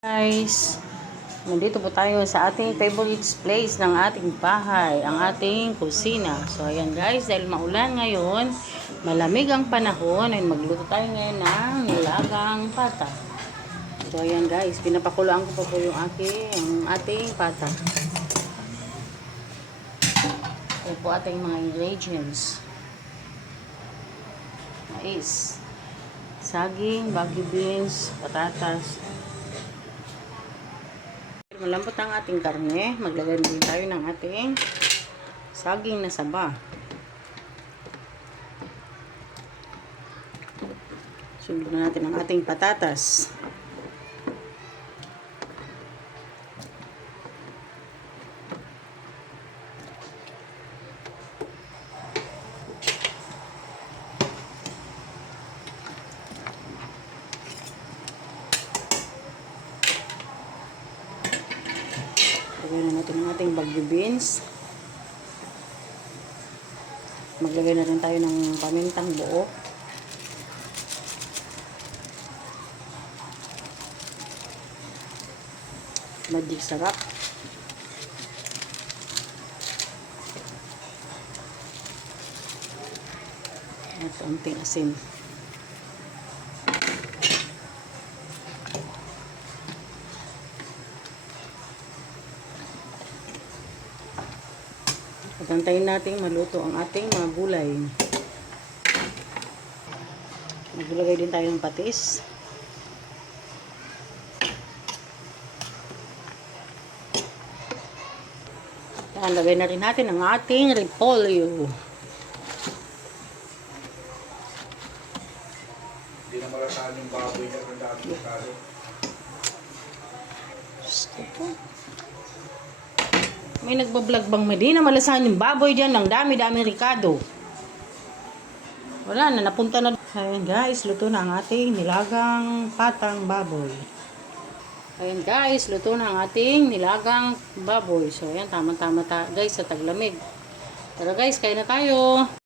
Guys, nandito po tayo sa ating favorite place ng ating bahay, ang ating kusina. So ayan guys, dahil maulan ngayon, malamig ang panahon, ay magluto tayo ngayon ng nilagang pata. So ayan guys, pinapakuloan ko po yung ating pata. Ito po ating mga ingredients. Mais, saging, bagyo beans, patatas. Malambot ang ating karne, maglagay din tayo ng ating saging na saba. Sunod na natin ang ating patatas. Lagyan na natin ang ating bagyo beans. Maglagay na rin tayo ng pamintang buo. Magic sarap. At unting asin. Antayin natin maluto ang ating mga gulay. Maglagay din tayo ng patis. Yan, lagay na rin natin ang ating repolyo. Hindi na malasahan yung baboy niya kung dati yung karo. May nagbablog bang hindi na malasahan yung baboy dyan ng dami-dami Ricardo. Wala na, napunta na. Ayan guys, luto na ang ating nilagang patang baboy. Ayan guys, luto na ang ating nilagang baboy. So ayan, tama-tama guys sa taglamig. Tara guys, kain na tayo.